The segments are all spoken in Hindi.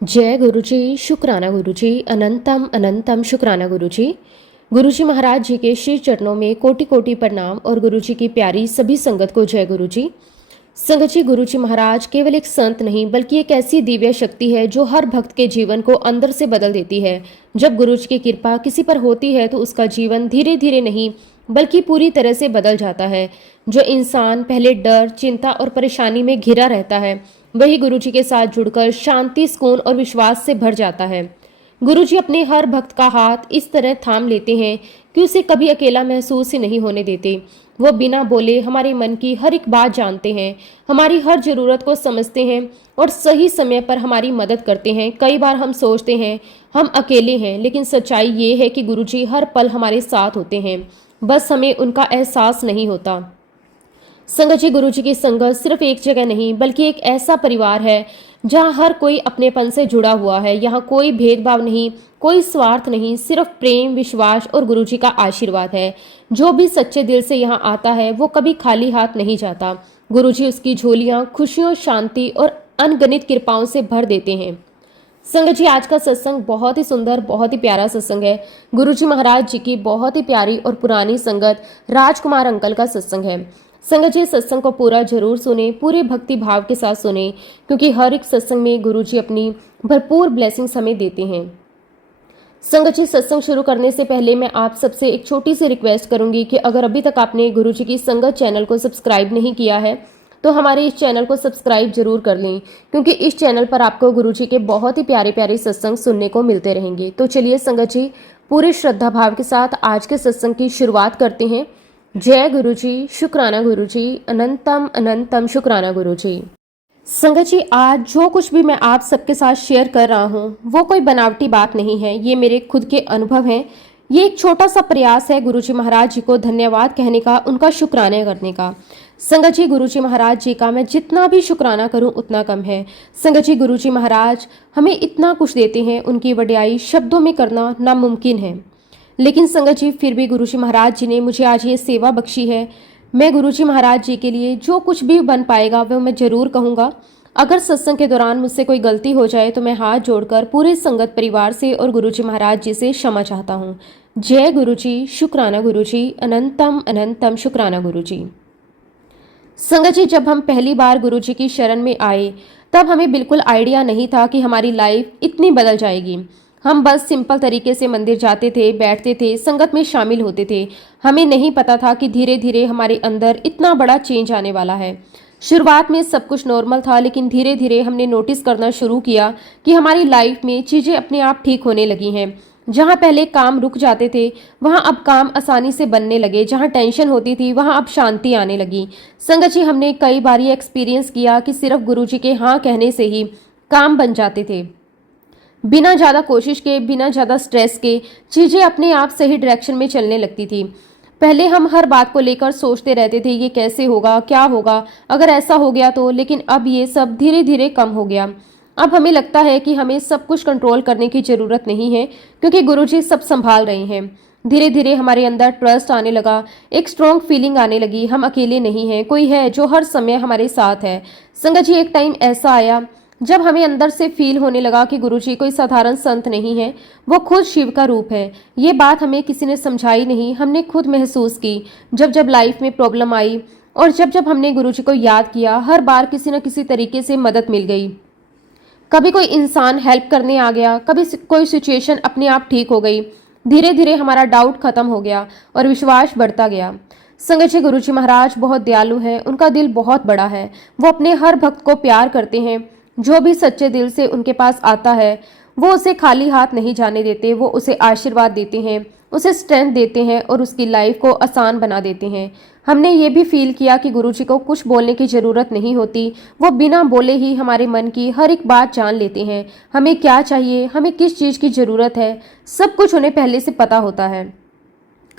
जय गुरुजी, शुक्राना गुरुजी, अनंतम अनंतम शुक्राना गुरुजी। गुरुजी महाराज जी के श्री चरणों में कोटि कोटि प्रणाम और गुरुजी की प्यारी सभी संगत को जय गुरुजी। संगत जी, गुरुजी महाराज केवल एक संत नहीं बल्कि एक ऐसी दिव्य शक्ति है जो हर भक्त के जीवन को अंदर से बदल देती है। जब गुरुजी की कृपा किसी पर होती है तो उसका जीवन धीरे धीरे नहीं बल्कि पूरी तरह से बदल जाता है। जो इंसान पहले डर, चिंता और परेशानी में घिरा रहता है, वही गुरुजी के साथ जुड़कर शांति, सुकून और विश्वास से भर जाता है। गुरुजी अपने हर भक्त का हाथ इस तरह थाम लेते हैं कि उसे कभी अकेला महसूस ही नहीं होने देते। वो बिना बोले हमारे मन की हर एक बात जानते हैं, हमारी हर जरूरत को समझते हैं और सही समय पर हमारी मदद करते हैं। कई बार हम सोचते हैं हम अकेले हैं, लेकिन सच्चाई ये है कि गुरुजी हर पल हमारे साथ होते हैं, बस हमें उनका एहसास नहीं होता। संगत जी, गुरु जी की संगत सिर्फ एक जगह नहीं बल्कि एक ऐसा परिवार है जहाँ हर कोई अपनेपन से जुड़ा हुआ है। यहाँ कोई भेदभाव नहीं, कोई स्वार्थ नहीं, सिर्फ प्रेम, विश्वास और गुरु जी का आशीर्वाद है। जो भी सच्चे दिल से यहाँ आता है वो कभी खाली हाथ नहीं जाता। गुरु जी उसकी झोलियाँ खुशियों, शांति और अनगणित कृपाओं से भर देते हैं। संगत जी, आज का सत्संग बहुत ही सुंदर, बहुत ही प्यारा सत्संग है। गुरुजी महाराज जी की बहुत ही प्यारी और पुरानी संगत राजकुमार अंकल का सत्संग है। संगत जी, सत्संग को पूरा जरूर सुने, पूरे भक्ति भाव के साथ सुने, क्योंकि हर एक सत्संग में गुरुजी अपनी भरपूर ब्लेसिंग्स हमें देते हैं। संगत जी, सत्संग शुरू करने से पहले मैं आप सबसे एक छोटी सी रिक्वेस्ट करूंगी कि अगर अभी तक आपने गुरुजी की संगत चैनल को सब्सक्राइब नहीं किया है तो हमारे इस चैनल को सब्सक्राइब जरूर कर लें, क्योंकि इस चैनल पर आपको गुरुजी के बहुत ही प्यारे प्यारे सत्संग सुनने को मिलते रहेंगे। तो चलिए संगत जी, पूरे श्रद्धा भाव के साथ आज के सत्संग की शुरुआत करते हैं। जय गुरुजी, शुक्राना गुरुजी, अनंतम अनंतम शुक्राना गुरुजी। संगत जी, आज जो कुछ भी मैं आप सबके साथ शेयर कर रहा हूँ वो कोई बनावटी बात नहीं है, ये मेरे खुद के अनुभव हैं। ये एक छोटा सा प्रयास है गुरुजी महाराज जी को धन्यवाद कहने का, उनका शुक्राना करने का। संगत जी, गुरुजी महाराज जी का मैं जितना भी शुक्राना करूं उतना कम है। संगत जी, गुरुजी महाराज हमें इतना कुछ देते हैं, उनकी वड्याई शब्दों में करना नामुमकिन है। लेकिन संगत जी, फिर भी गुरुजी महाराज जी ने मुझे आज ये सेवा बख्शी है। मैं गुरुजी महाराज जी के लिए जो कुछ भी बन पाएगा वह मैं जरूर कहूँगा। अगर सत्संग के दौरान मुझसे कोई गलती हो जाए तो मैं हाथ जोड़कर पूरे संगत परिवार से और गुरुजी महाराज जी से क्षमा चाहता हूँ। जय गुरुजी, शुक्राना गुरुजी, अनंतम अनंतम शुक्राना गुरुजी। संगत जी, जब हम पहली बार गुरुजी की शरण में आए तब हमें बिल्कुल आइडिया नहीं था कि हमारी लाइफ इतनी बदल जाएगी। हम बस सिंपल तरीके से मंदिर जाते थे, बैठते थे, संगत में शामिल होते थे। हमें नहीं पता था कि धीरे धीरे हमारे अंदर इतना बड़ा चेंज आने वाला है। शुरुआत में सब कुछ नॉर्मल था, लेकिन धीरे धीरे हमने नोटिस करना शुरू किया कि हमारी लाइफ में चीज़ें अपने आप ठीक होने लगी हैं। जहाँ पहले काम रुक जाते थे वहाँ अब काम आसानी से बनने लगे। जहाँ टेंशन होती थी वहाँ अब शांति आने लगी। संगत जी, हमने कई बार ये एक्सपीरियंस किया कि सिर्फ गुरुजी के हाँ कहने से ही काम बन जाते थे। बिना ज़्यादा कोशिश के, बिना ज़्यादा स्ट्रेस के चीज़ें अपने आप सही डायरेक्शन में चलने लगती थी। पहले हम हर बात को लेकर सोचते रहते थे, ये कैसे होगा, क्या होगा, अगर ऐसा हो गया तो। लेकिन अब ये सब धीरे धीरे कम हो गया। अब हमें लगता है कि हमें सब कुछ कंट्रोल करने की ज़रूरत नहीं है, क्योंकि गुरुजी सब संभाल रहे हैं। धीरे धीरे हमारे अंदर ट्रस्ट आने लगा, एक स्ट्रॉन्ग फीलिंग आने लगी। हम अकेले नहीं हैं, कोई है जो हर समय हमारे साथ है। संगत जी, एक टाइम ऐसा आया जब हमें अंदर से फील होने लगा कि गुरुजी कोई साधारण संत नहीं है, वो खुद शिव का रूप है। ये बात हमें किसी ने समझाई नहीं, हमने खुद महसूस की। जब जब लाइफ में प्रॉब्लम आई और जब जब हमने गुरुजी को याद किया, हर बार किसी न किसी तरीके से मदद मिल गई। कभी कोई इंसान हेल्प करने आ गया, कभी कोई सिचुएशन अपने आप ठीक हो गई। धीरे धीरे हमारा डाउट खत्म हो गया और विश्वास बढ़ता गया। संगत जी, गुरुजी महाराज बहुत दयालु है, उनका दिल बहुत बड़ा है। वो अपने हर भक्त को प्यार करते हैं। जो भी सच्चे दिल से उनके पास आता है वो उसे खाली हाथ नहीं जाने देते। वो उसे आशीर्वाद देते हैं, उसे स्ट्रेंथ देते हैं और उसकी लाइफ को आसान बना देते हैं। हमने ये भी फील किया कि गुरुजी को कुछ बोलने की ज़रूरत नहीं होती, वो बिना बोले ही हमारे मन की हर एक बात जान लेते हैं। हमें क्या चाहिए, हमें किस चीज़ की ज़रूरत है, सब कुछ उन्हें पहले से पता होता है।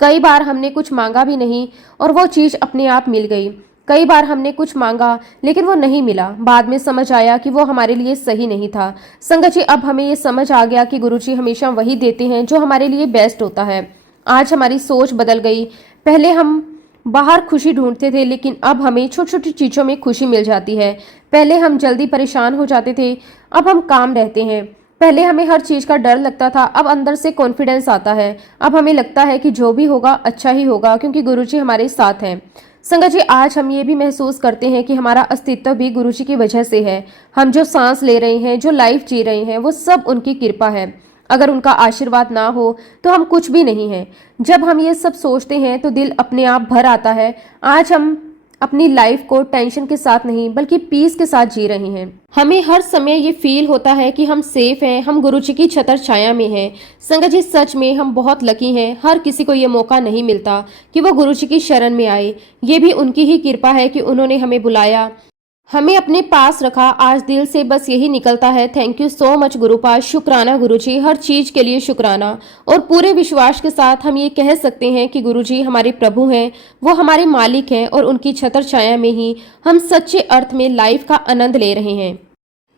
कई बार हमने कुछ मांगा भी नहीं और वो चीज़ अपने आप मिल गई। कई बार हमने कुछ मांगा लेकिन वो नहीं मिला, बाद में समझ आया कि वो हमारे लिए सही नहीं था। संगत जी, अब हमें ये समझ आ गया कि गुरुजी हमेशा वही देते हैं जो हमारे लिए बेस्ट होता है। आज हमारी सोच बदल गई। पहले हम बाहर खुशी ढूंढते थे, लेकिन अब हमें छोटी छोटी चीज़ों में खुशी मिल जाती है। पहले हम जल्दी परेशान हो जाते थे, अब हम काम रहते हैं। पहले हमें हर चीज़ का डर लगता था, अब अंदर से कॉन्फिडेंस आता है। अब हमें लगता है कि जो भी होगा अच्छा ही होगा, क्योंकि गुरुजी हमारे साथ हैं। संगत जी, आज हम ये भी महसूस करते हैं कि हमारा अस्तित्व भी गुरुजी की वजह से है। हम जो सांस ले रहे हैं, जो लाइफ जी रहे हैं, वो सब उनकी कृपा है। अगर उनका आशीर्वाद ना हो तो हम कुछ भी नहीं हैं। जब हम ये सब सोचते हैं तो दिल अपने आप भर आता है। आज हम अपनी लाइफ को टेंशन के साथ नहीं बल्कि पीस के साथ जी रहे हैं। हमें हर समय ये फील होता है कि हम सेफ हैं, हम गुरुजी की छतर छाया में हैं। संगत जी, सच में हम बहुत लकी हैं। हर किसी को ये मौका नहीं मिलता कि वो गुरुजी की शरण में आए। ये भी उनकी ही कृपा है कि उन्होंने हमें बुलाया, हमें अपने पास रखा। आज दिल से बस यही निकलता है, thank you so much Gurupad, शुक्राना गुरुजी, हर चीज के लिए शुक्राना। और पूरे विश्वास के साथ हम ये कह सकते हैं कि गुरुजी हमारे प्रभु हैं, वो हमारे मालिक हैं और उनकी छतर छाया में ही हम सच्चे अर्थ में लाइफ का आनंद ले रहे हैं।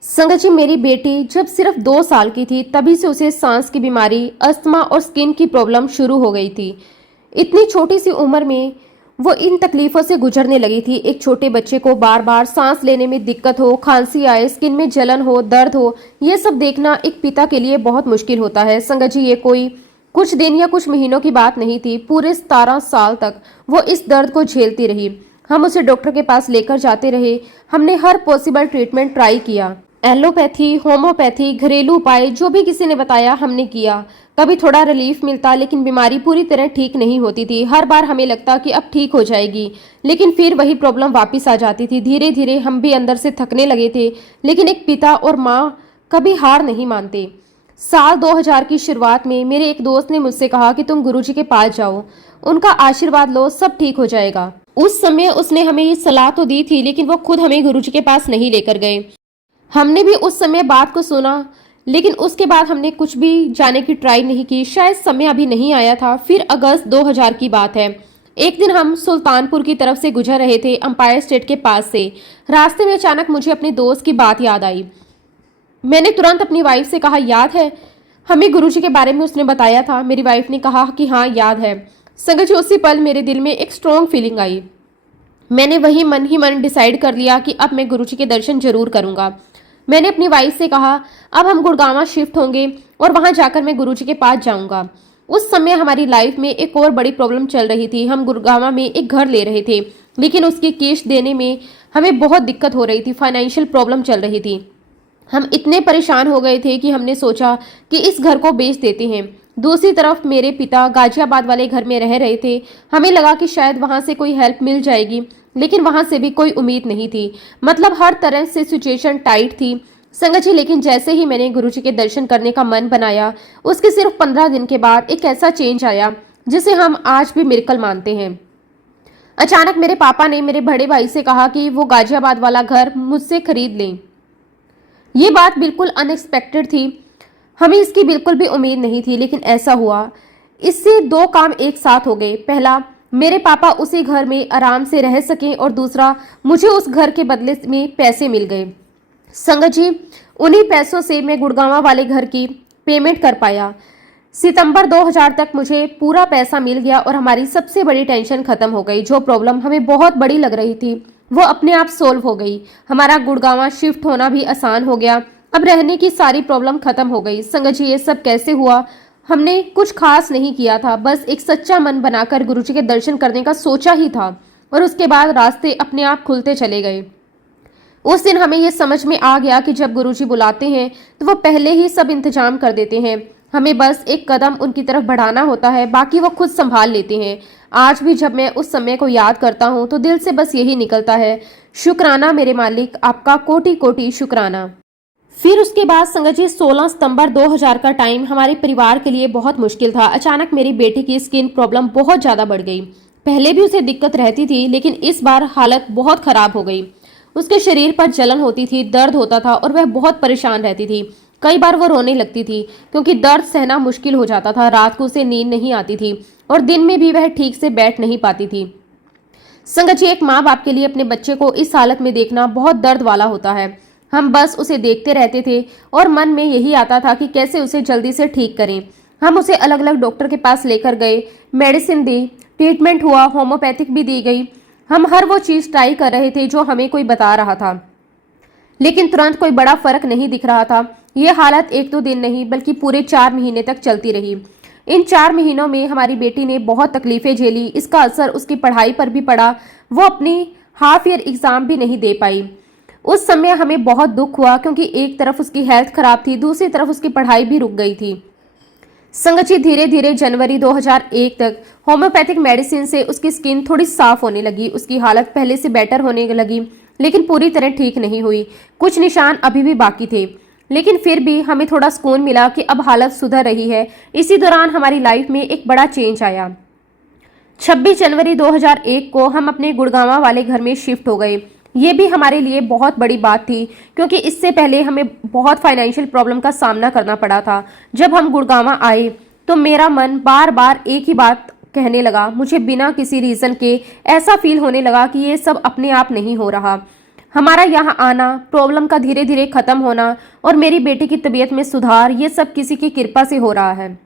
संगत जी, मेरी बेटी जब सिर्फ 2 साल की थी तभी से उसे सांस की बीमारी, अस्थमा और स्किन की प्रॉब्लम शुरू हो गई थी। इतनी छोटी सी उम्र में वो इन तकलीफों से गुजरने लगी थी। एक छोटे बच्चे को बार बार सांस लेने में दिक्कत हो, खांसी आए, स्किन में जलन हो, दर्द हो, ये सब देखना एक पिता के लिए बहुत मुश्किल होता है। संगत जी, ये कोई कुछ दिन या कुछ महीनों की बात नहीं थी। पूरे 17 साल तक वो इस दर्द को झेलती रही। हम उसे डॉक्टर के पास लेकर जाते रहे। हमने हर पॉसिबल ट्रीटमेंट ट्राई किया, एलोपैथी, होम्योपैथी, घरेलू उपाय, जो भी किसी ने बताया हमने किया। कभी थोड़ा रिलीफ मिलता, लेकिन बीमारी पूरी तरह ठीक नहीं होती थी। हर बार हमें लगता कि अब ठीक हो जाएगी, लेकिन फिर वही प्रॉब्लम वापस आ जाती थी। धीरे धीरे हम भी अंदर से थकने लगे थे, लेकिन एक पिता और माँ कभी हार नहीं मानते। साल 2000 की शुरुआत में मेरे एक दोस्त ने मुझसे कहा कि तुम गुरुजी के पास जाओ, उनका आशीर्वाद लो, सब ठीक हो जाएगा। उस समय उसने हमें ये सलाह तो दी थी, लेकिन वो खुद हमें गुरुजी के पास नहीं लेकर गए। हमने भी उस समय बात को सुना, लेकिन उसके बाद हमने कुछ भी जाने की ट्राई नहीं की। शायद समय अभी नहीं आया था। फिर अगस्त 2000 की बात है। एक दिन हम सुल्तानपुर की तरफ से गुजर रहे थे, अंपायर स्टेट के पास से। रास्ते में अचानक मुझे अपने दोस्त की बात याद आई। मैंने तुरंत अपनी वाइफ से कहा, याद है हमें गुरुजी के बारे में उसने बताया था? मेरी वाइफ ने कहा कि हाँ याद है। संगत जी, उसी पल मेरे दिल में एक स्ट्रॉन्ग फीलिंग आई। मैंने वही मन ही मन डिसाइड कर लिया कि अब मैं गुरुजी के दर्शन जरूर करूंगा। मैंने अपनी वाइफ से कहा, अब हम गुड़गांव शिफ्ट होंगे और वहां जाकर मैं गुरुजी के पास जाऊंगा। उस समय हमारी लाइफ में एक और बड़ी प्रॉब्लम चल रही थी। हम गुड़गांव में एक घर ले रहे थे, लेकिन उसकी किस्त देने में हमें बहुत दिक्कत हो रही थी। फाइनेंशियल प्रॉब्लम चल रही थी। हम इतने परेशान हो गए थे कि हमने सोचा कि इस घर को बेच देते हैं। दूसरी तरफ मेरे पिता गाजियाबाद वाले घर में रह रहे थे। हमें लगा कि शायद वहां से कोई हेल्प मिल जाएगी, लेकिन वहां से भी कोई उम्मीद नहीं थी। मतलब हर तरह से सिचुएशन टाइट थी संगत जी। लेकिन जैसे ही मैंने गुरुजी के दर्शन करने का मन बनाया, उसके सिर्फ 15 दिन के बाद एक ऐसा चेंज आया जिसे हम आज भी मिरेकल मानते हैं। अचानक मेरे पापा ने मेरे बड़े भाई से कहा कि वो गाजियाबाद वाला घर मुझसे खरीद लें। ये बात बिल्कुल अनएक्सपेक्टेड थी। हमें इसकी बिल्कुल भी उम्मीद नहीं थी, लेकिन ऐसा हुआ। इससे 2 काम एक साथ हो गए। पहला, मेरे पापा उसी घर में आराम से रह सकें, और दूसरा, मुझे उस घर के बदले में पैसे मिल गए। संगत जी, उन्हीं पैसों से मैं गुड़गांव वाले घर की पेमेंट कर पाया। सितंबर 2000 तक मुझे पूरा पैसा मिल गया और हमारी सबसे बड़ी टेंशन खत्म हो गई। जो प्रॉब्लम हमें बहुत बड़ी लग रही थी वो अपने आप सोल्व हो गई। हमारा गुड़गांव शिफ्ट होना भी आसान हो गया। अब रहने की सारी प्रॉब्लम खत्म हो गई। संगत जी, ये सब कैसे हुआ? हमने कुछ खास नहीं किया था, बस एक सच्चा मन बनाकर गुरुजी के दर्शन करने का सोचा ही था, और उसके बाद रास्ते अपने आप खुलते चले गए। उस दिन हमें यह समझ में आ गया कि जब गुरुजी बुलाते हैं तो वो पहले ही सब इंतजाम कर देते हैं। हमें बस एक कदम उनकी तरफ बढ़ाना होता है, बाकी वो खुद संभाल लेते हैं। आज भी जब मैं उस समय को याद करता हूँ तो दिल से बस यही निकलता है, शुक्राना मेरे मालिक, आपका कोटि कोटि शुक्राना। फिर उसके बाद संगत जी, 16 सितंबर 2000 का टाइम हमारे परिवार के लिए बहुत मुश्किल था। अचानक मेरी बेटी की स्किन प्रॉब्लम बहुत ज़्यादा बढ़ गई। पहले भी उसे दिक्कत रहती थी, लेकिन इस बार हालत बहुत ख़राब हो गई। उसके शरीर पर जलन होती थी, दर्द होता था और वह बहुत परेशान रहती थी। कई बार वो रोने लगती थी क्योंकि दर्द सहना मुश्किल हो जाता था। रात को उसे नींद नहीं आती थी और दिन में भी वह ठीक से बैठ नहीं पाती थी। संगत जी, एक माँ बाप के लिए अपने बच्चे को इस हालत में देखना बहुत दर्द वाला होता है। हम बस उसे देखते रहते थे और मन में यही आता था कि कैसे उसे जल्दी से ठीक करें। हम उसे अलग अलग डॉक्टर के पास लेकर गए, मेडिसिन दी, ट्रीटमेंट हुआ, होम्योपैथिक भी दी गई। हम हर वो चीज़ ट्राई कर रहे थे जो हमें कोई बता रहा था। लेकिन तुरंत कोई बड़ा फर्क नहीं दिख रहा था। ये हालत 1-2 दिन नहीं बल्कि पूरे 4 महीने तक चलती रही। इन 4 महीनों में हमारी बेटी ने बहुत तकलीफें झेली। इसका असर उसकी पढ़ाई पर भी पड़ा। वो अपनी हाफ ईयर एग्जाम भी नहीं दे पाई। उस समय हमें बहुत दुख हुआ क्योंकि एक तरफ उसकी हेल्थ खराब थी, दूसरी तरफ उसकी पढ़ाई भी रुक गई थी। संगत जी, धीरे धीरे जनवरी 2001 तक होम्योपैथिक मेडिसिन से उसकी स्किन थोड़ी साफ होने लगी। उसकी हालत पहले से बेटर होने लगी, लेकिन पूरी तरह ठीक नहीं हुई। कुछ निशान अभी भी बाकी थे, लेकिन फिर भी हमें थोड़ा सुकून मिला कि अब हालत सुधर रही है। इसी दौरान हमारी लाइफ में एक बड़ा चेंज आया। 26 जनवरी 2001 को हम अपने गुड़गांव वाले घर में शिफ्ट हो गए। ये भी हमारे लिए बहुत बड़ी बात थी क्योंकि इससे पहले हमें बहुत फाइनेंशियल प्रॉब्लम का सामना करना पड़ा था। जब हम गुड़गांव आए तो मेरा मन बार बार एक ही बात कहने लगा। मुझे बिना किसी रीज़न के ऐसा फील होने लगा कि ये सब अपने आप नहीं हो रहा। हमारा यहाँ आना, प्रॉब्लम का धीरे धीरे ख़त्म होना और मेरी बेटी की तबीयत में सुधार, ये सब किसी की कृपा से हो रहा है।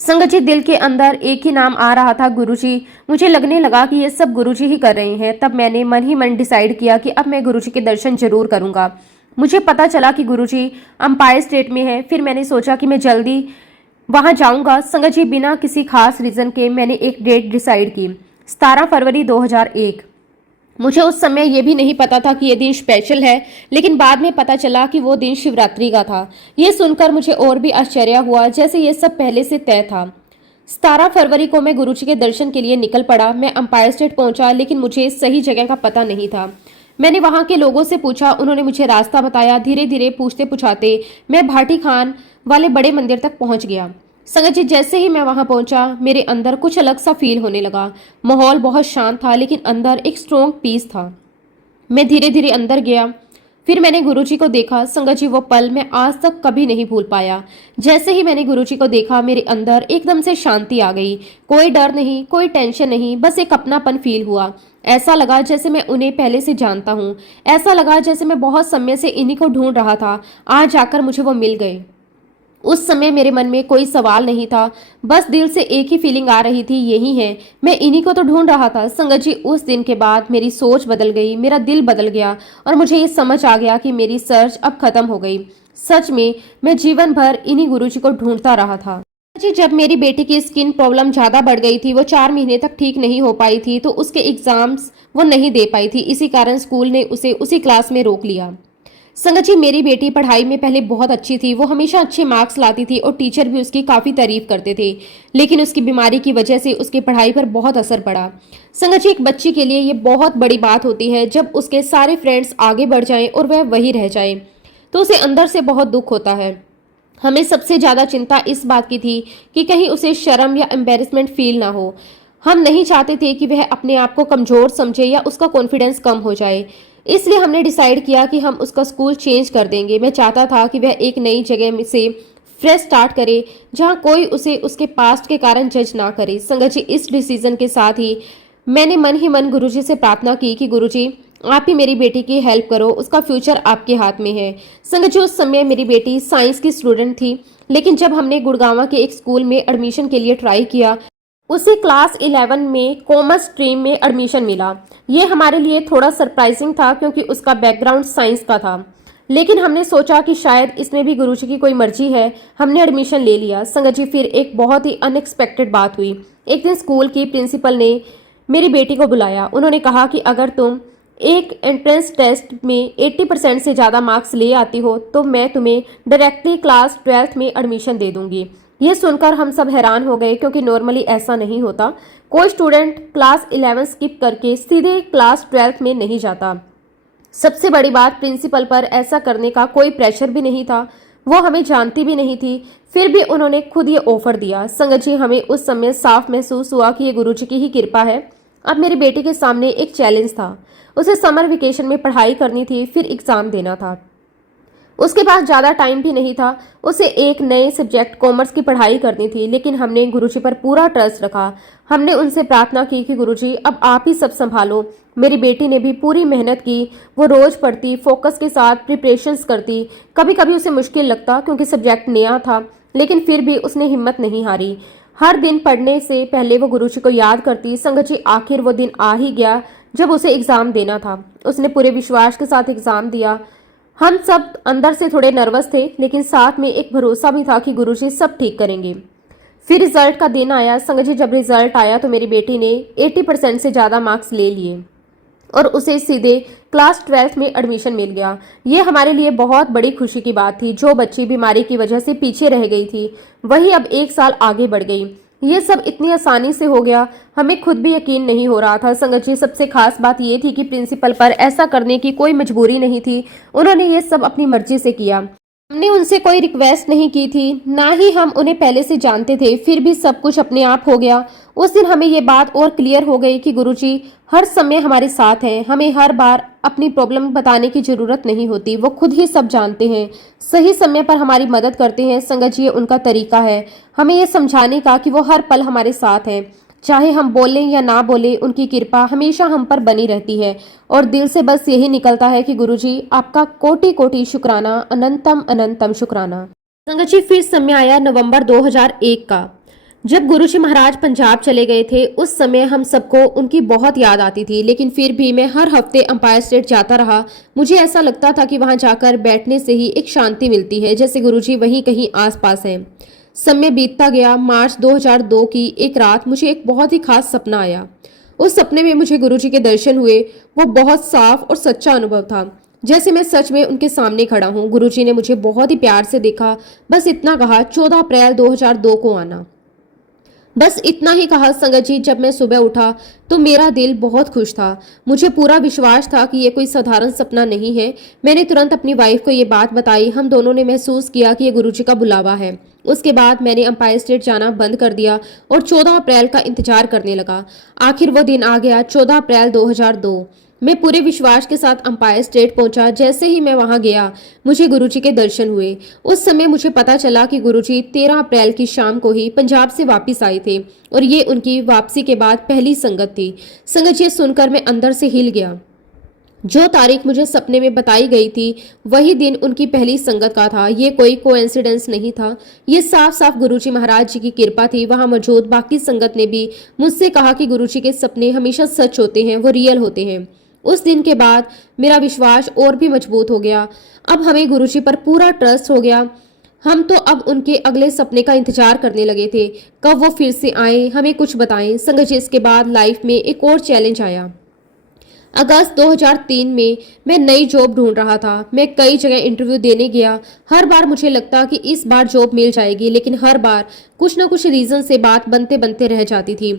संगत जी, दिल के अंदर एक ही नाम आ रहा था, गुरुजी। मुझे लगने लगा कि ये सब गुरुजी ही कर रहे हैं। तब मैंने मन ही मन डिसाइड किया कि अब मैं गुरुजी के दर्शन जरूर करूंगा। मुझे पता चला कि गुरुजी अंपायर स्टेट में है। फिर मैंने सोचा कि मैं जल्दी वहां जाऊंगा। संगत जी, बिना किसी खास रीज़न के मैंने एक डेट डिसाइड की, 17 फरवरी 2001। मुझे उस समय ये भी नहीं पता था कि ये दिन स्पेशल है, लेकिन बाद में पता चला कि वो दिन शिवरात्रि का था। ये सुनकर मुझे और भी आश्चर्य हुआ, जैसे ये सब पहले से तय था। 17 फरवरी को मैं गुरुजी के दर्शन के लिए निकल पड़ा। मैं अंपायर स्टेट पहुंचा, लेकिन मुझे सही जगह का पता नहीं था। मैंने वहां के लोगों से पूछा, उन्होंने मुझे रास्ता बताया। धीरे धीरे पूछते पुछाते मैं भाटी खान वाले बड़े मंदिर तक पहुंच गया। संगत जी, जैसे ही मैं वहां पहुंचा मेरे अंदर कुछ अलग सा फील होने लगा। माहौल बहुत शांत था, लेकिन अंदर एक स्ट्रॉन्ग पीस था। मैं धीरे धीरे अंदर गया। फिर मैंने गुरुजी को देखा। संगत जी, वो पल मैं आज तक कभी नहीं भूल पाया। जैसे ही मैंने गुरुजी को देखा मेरे अंदर एकदम से शांति आ गई। कोई डर नहीं, कोई टेंशन नहीं, बस एक अपनापन फील हुआ। ऐसा लगा जैसे मैं उन्हें पहले से जानता हूँ। ऐसा लगा जैसे मैं बहुत समय से इन्हीं को ढूंढ रहा था। आज जाकर मुझे वो मिल गए। उस समय मेरे मन में कोई सवाल नहीं था, बस दिल से एक ही फीलिंग आ रही थी, यही है, मैं इन्हीं को तो ढूंढ रहा था। संगत जी, उस दिन के बाद मेरी सोच बदल गई, मेरा दिल बदल गया और मुझे ये समझ आ गया कि मेरी सर्च अब खत्म हो गई। सच में मैं जीवन भर इन्हीं गुरुजी को ढूंढता रहा था। जी, जब मेरी बेटी की स्किन प्रॉब्लम ज़्यादा बढ़ गई थी, वो 4 महीने तक ठीक नहीं हो पाई थी, तो उसके एग्जाम्स वो नहीं दे पाई थी। इसी कारण स्कूल ने उसे उसी क्लास में रोक लिया। संगत जी, मेरी बेटी पढ़ाई में पहले बहुत अच्छी थी। वो हमेशा अच्छे मार्क्स लाती थी और टीचर भी उसकी काफ़ी तारीफ करते थे, लेकिन उसकी बीमारी की वजह से उसकी पढ़ाई पर बहुत असर पड़ा। संगत जी, एक बच्ची के लिए ये बहुत बड़ी बात होती है जब उसके सारे फ्रेंड्स आगे बढ़ जाएं और वह वही रह जाए, तो उसे अंदर से बहुत दुख होता है। हमें सबसे ज़्यादा चिंता इस बात की थी कि कहीं उसे शर्म या एम्बेरसमेंट फील ना हो। हम नहीं चाहते थे कि वह अपने आप को कमज़ोर समझे या उसका कॉन्फिडेंस कम हो जाए। इसलिए हमने डिसाइड किया कि हम उसका स्कूल चेंज कर देंगे। मैं चाहता था कि वह एक नई जगह से फ्रेश स्टार्ट करे, जहां कोई उसे उसके पास्ट के कारण जज ना करे। संगत जी, इस डिसीजन के साथ ही मैंने मन ही मन गुरुजी से प्रार्थना की कि गुरुजी, आप ही मेरी बेटी की हेल्प करो, उसका फ्यूचर आपके हाथ में है। संगत जी, उस समय मेरी बेटी साइंस की स्टूडेंट थी, लेकिन जब हमने गुड़गांव के एक स्कूल में एडमिशन के लिए ट्राई किया, उसे क्लास 11 में कॉमर्स स्ट्रीम में एडमिशन मिला। ये हमारे लिए थोड़ा सरप्राइजिंग था क्योंकि उसका बैकग्राउंड साइंस का था, लेकिन हमने सोचा कि शायद इसमें भी गुरुजी की कोई मर्जी है। हमने एडमिशन ले लिया। संगत जी, फिर एक बहुत ही अनएक्सपेक्टेड बात हुई। एक दिन स्कूल की प्रिंसिपल ने मेरी बेटी को बुलाया। उन्होंने कहा कि अगर तुम एक एंट्रेंस टेस्ट में 80% से ज़्यादा मार्क्स ले आती हो तो मैं तुम्हें डायरेक्टली क्लास 12th में एडमिशन दे दूंगी। ये सुनकर हम सब हैरान हो गए क्योंकि नॉर्मली ऐसा नहीं होता। कोई स्टूडेंट क्लास 11 स्किप करके सीधे क्लास 12th में नहीं जाता। सबसे बड़ी बात, प्रिंसिपल पर ऐसा करने का कोई प्रेशर भी नहीं था। वो हमें जानती भी नहीं थी, फिर भी उन्होंने खुद ये ऑफर दिया। संगत जी, हमें उस समय साफ महसूस हुआ कि ये गुरुजी की ही कृपा है। अब मेरी बेटी के सामने एक चैलेंज था। उसे समर वेकेशन में पढ़ाई करनी थी, फिर एग्ज़ाम देना था। उसके पास ज़्यादा टाइम भी नहीं था। उसे एक नए सब्जेक्ट कॉमर्स की पढ़ाई करनी थी, लेकिन हमने गुरुजी पर पूरा ट्रस्ट रखा। हमने उनसे प्रार्थना की कि गुरुजी, अब आप ही सब संभालो। मेरी बेटी ने भी पूरी मेहनत की। वो रोज़ पढ़ती, फोकस के साथ प्रिपरेशंस करती। कभी कभी उसे मुश्किल लगता क्योंकि सब्जेक्ट नया था, लेकिन फिर भी उसने हिम्मत नहीं हारी। हर दिन पढ़ने से पहले वो गुरुजी को याद करती। संगत जी, आखिर वो दिन आ ही गया जब उसे एग्ज़ाम देना था। उसने पूरे विश्वास के साथ एग्ज़ाम दिया। हम सब अंदर से थोड़े नर्वस थे, लेकिन साथ में एक भरोसा भी था कि गुरुजी सब ठीक करेंगे। फिर रिजल्ट का दिन आया। संगत जी, जब रिजल्ट आया तो मेरी बेटी ने 80% से ज़्यादा मार्क्स ले लिए और उसे सीधे क्लास 12th में एडमिशन मिल गया। ये हमारे लिए बहुत बड़ी खुशी की बात थी। जो बच्ची बीमारी की वजह से पीछे रह गई थी, वही अब 1 साल आगे बढ़ गई। ये सब इतनी आसानी से हो गया, हमें खुद भी यकीन नहीं हो रहा था। संगत जी, सबसे खास बात ये थी कि प्रिंसिपल पर ऐसा करने की कोई मजबूरी नहीं थी। उन्होंने ये सब अपनी मर्जी से किया। हमने उनसे कोई रिक्वेस्ट नहीं की थी, ना ही हम उन्हें पहले से जानते थे, फिर भी सब कुछ अपने आप हो गया। उस दिन हमें ये बात और क्लियर हो गई कि गुरुजी हर समय हमारे साथ हैं। हमें हर बार अपनी प्रॉब्लम बताने की जरूरत नहीं होती, वो खुद ही सब जानते हैं, सही समय पर हमारी मदद करते हैं। संगत जी, ये उनका तरीका है हमें ये समझाने का कि वो हर पल हमारे साथ हैं। चाहे हम बोलें या ना बोलें, उनकी कृपा हमेशा हम पर बनी रहती है। और दिल से बस यही निकलता है कि गुरुजी आपका कोटि कोटि शुक्राना, अनंतम अनंतम शुक्राना। संगत जी, फिर समय आया नवंबर 2001 का, जब गुरुजी महाराज पंजाब चले गए थे। उस समय हम सबको उनकी बहुत याद आती थी, लेकिन फिर भी मैं हर हफ्ते अंपायर स्टेट जाता रहा। मुझे ऐसा लगता था कि वहां जाकर बैठने से ही एक शांति मिलती है, जैसे गुरुजी वहीं कहीं आसपास हैं। समय बीतता गया। मार्च 2002 की एक रात मुझे एक बहुत ही खास सपना आया। उस सपने में मुझे गुरुजी के दर्शन हुए। वो बहुत साफ और सच्चा अनुभव था, जैसे मैं सच में उनके सामने खड़ा हूँ। गुरुजी ने मुझे बहुत ही प्यार से देखा, बस इतना कहा, 14 अप्रैल 2002 को आना। बस इतना ही कहा। संगत जी, जब मैं सुबह उठा तो मेरा दिल बहुत खुश था। मुझे पूरा विश्वास था कि ये कोई साधारण सपना नहीं है। मैंने तुरंत अपनी वाइफ को ये बात बताई। हम दोनों ने महसूस किया कि ये गुरुजी का बुलावा है। उसके बाद मैंने अंपायर स्टेट जाना बंद कर दिया और 14 अप्रैल का इंतजार करने लगा। आखिर वो दिन आ गया, 14 अप्रैल 2002। मैं पूरे विश्वास के साथ अंपायर स्टेट पहुंचा। जैसे ही मैं वहां गया, मुझे गुरुजी के दर्शन हुए। उस समय मुझे पता चला कि गुरुजी 13 अप्रैल की शाम को ही पंजाब से वापस आए थे और ये उनकी वापसी के बाद पहली संगत थी। संगत ये सुनकर मैं अंदर से हिल गया। जो तारीख मुझे सपने में बताई गई थी, वही दिन उनकी पहली संगत का था। ये कोई कोइंसिडेंस नहीं था, ये साफ साफ गुरुजी महाराज जी की कृपा थी। वहां मौजूद बाकी संगत ने भी मुझसे कहा कि गुरुजी के सपने हमेशा सच होते हैं, वो रियल होते हैं। उस दिन के बाद मेरा विश्वास और भी मजबूत हो गया। अब हमें गुरुजी पर पूरा ट्रस्ट हो गया। हम तो अब उनके अगले सपने का इंतजार करने लगे थे, कब वो फिर से आए, हमें कुछ बताएं। संगत जी, इसके बाद लाइफ में एक और चैलेंज आया। अगस्त 2003 में मैं नई जॉब ढूंढ रहा था। मैं कई जगह इंटरव्यू देने गया। हर बार मुझे लगता कि इस बार जॉब मिल जाएगी, लेकिन हर बार कुछ न कुछ रीजन से बात बनते बनते रह जाती थी।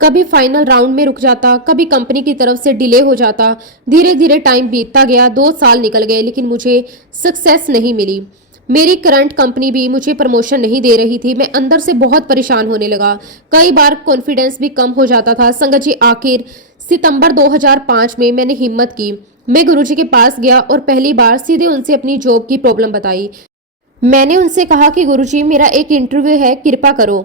कभी फाइनल राउंड में रुक जाता, कभी कंपनी की तरफ से डिले हो जाता। धीरे धीरे टाइम बीतता गया, 2 साल निकल गए, लेकिन मुझे सक्सेस नहीं मिली। मेरी करंट कंपनी भी मुझे प्रमोशन नहीं दे रही थी। मैं अंदर से बहुत परेशान होने लगा। कई बार कॉन्फिडेंस भी कम हो जाता था। संगत जी, आखिर सितंबर 2005 में मैंने हिम्मत की। मैं गुरुजी के पास गया और पहली बार सीधे उनसे अपनी जॉब की प्रॉब्लम बताई। मैंने उनसे कहा कि गुरुजी, मेरा एक इंटरव्यू है, कृपा करो।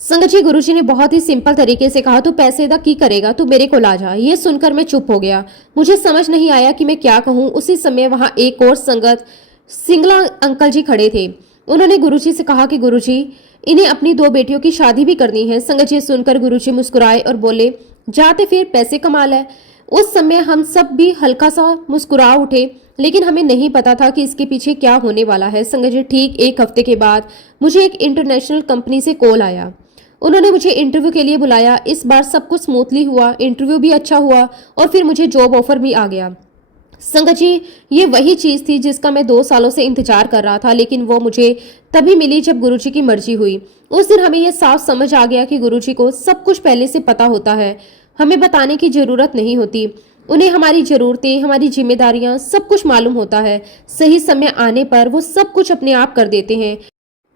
संगत जी, गुरुजी ने बहुत ही सिंपल तरीके से कहा, तू पैसे दा की करेगा, तू मेरे को ला जा। ये सुनकर मैं चुप हो गया। मुझे समझ नहीं आया कि मैं क्या कहूँ। उसी समय वहां एक और संगत सिंगला अंकल जी खड़े थे। उन्होंने गुरुजी से कहा कि गुरुजी, इन्हें अपनी 2 बेटियों की शादी भी करनी है। संगत जी, सुनकर गुरुजी मुस्कुराए और बोले, जाते फिर पैसे कमा ले। उस समय हम सब भी हल्का सा मुस्कुरा उठे, लेकिन हमें नहीं पता था कि इसके पीछे क्या होने वाला है। संगत जी, ठीक 1 हफ्ते के बाद मुझे एक इंटरनेशनल कंपनी से कॉल आया। उन्होंने मुझे इंटरव्यू के लिए बुलाया। इस बार सब कुछ स्मूथली हुआ, इंटरव्यू भी अच्छा हुआ और फिर मुझे जॉब ऑफर भी आ गया। संगत जी, ये वही चीज थी जिसका मैं 2 सालों से इंतजार कर रहा था, लेकिन वो मुझे तभी मिली जब गुरुजी की मर्जी हुई। उस दिन हमें यह साफ समझ आ गया कि गुरुजी को सब कुछ पहले से पता होता है। हमें बताने की जरूरत नहीं होती। उन्हें हमारी जरूरतें, हमारी जिम्मेदारियां सब कुछ मालूम होता है। सही समय आने पर वो सब कुछ अपने आप कर देते हैं।